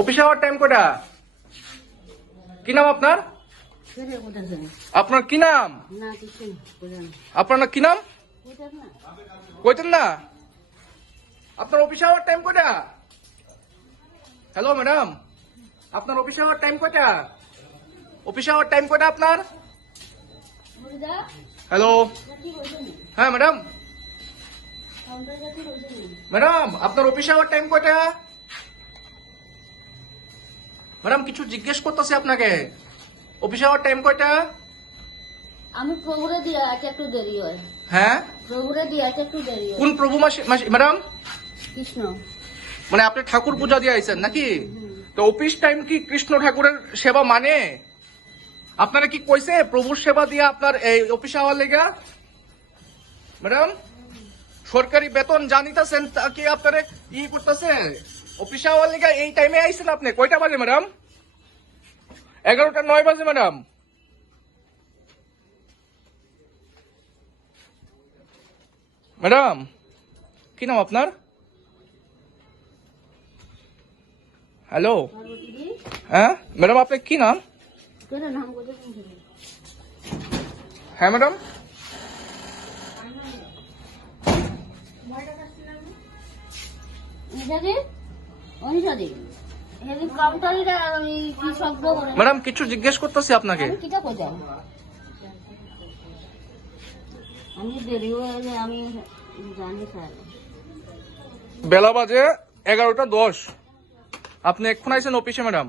Office our time কয়টা? কি নাম আপনার? আপনার কি নাম? আপনার কি নাম? কইতেন না? আপনার অফিস আওয়ার টাইম কয়টা? হ্যালো ম্যাডাম, আপনার অফিস আওয়ার টাইম কয়টা? অফিস আওয়ার টাইম কয়টা আপনার? হ্যালো, হ্যাঁ ম্যাডাম, ম্যাডাম আপনার অফিস আওয়ার টাইম কয়টা? ম্যাডাম কিছু জিজ্ঞেস করতেছি আপনাকে, অফিস আওয়ার টাইম কয়টা? আমি প্রভুরে দিয়ে আছে একটু দেরি হয়। হ্যাঁ, প্রভুরে দিয়ে আছে একটু দেরি হয়। কোন প্রভু ম্যাডাম? কৃষ্ণ। মানে আপনি ঠাকুর পূজা দিয়ে আইছেন নাকি? তো অফিস টাইম কি কৃষ্ণ ঠাকুরের সেবা মানে? আপনারা কি কইছে প্রভুর সেবা দিয়ে আপনার এই অফিস আওয়ার লেগা? ম্যাডাম সরকারি বেতন জানিতেছেন তা কি আপনারা ই করতেছে? অফিস আওয়ার লেগা এই টাইমে আইছেন আপনি? কয়টা বাজে ম্যাডাম? 11টা 9 বাজে ম্যাডাম। ম্যাডাম কি নাম আপনার? হ্যালো, হ্যাঁ ম্যাডাম আপনার কি নাম? হ্যাঁ ম্যাডাম, ম্যাডাম কিছু জিজ্ঞেস করতেছি আপনাকে। আমি দেরি হয়ে যায়, আমি জানি স্যার। বেলা বাজে 11টা 10, আপনি এক্ষুন আইছেন অফিসে ম্যাডাম।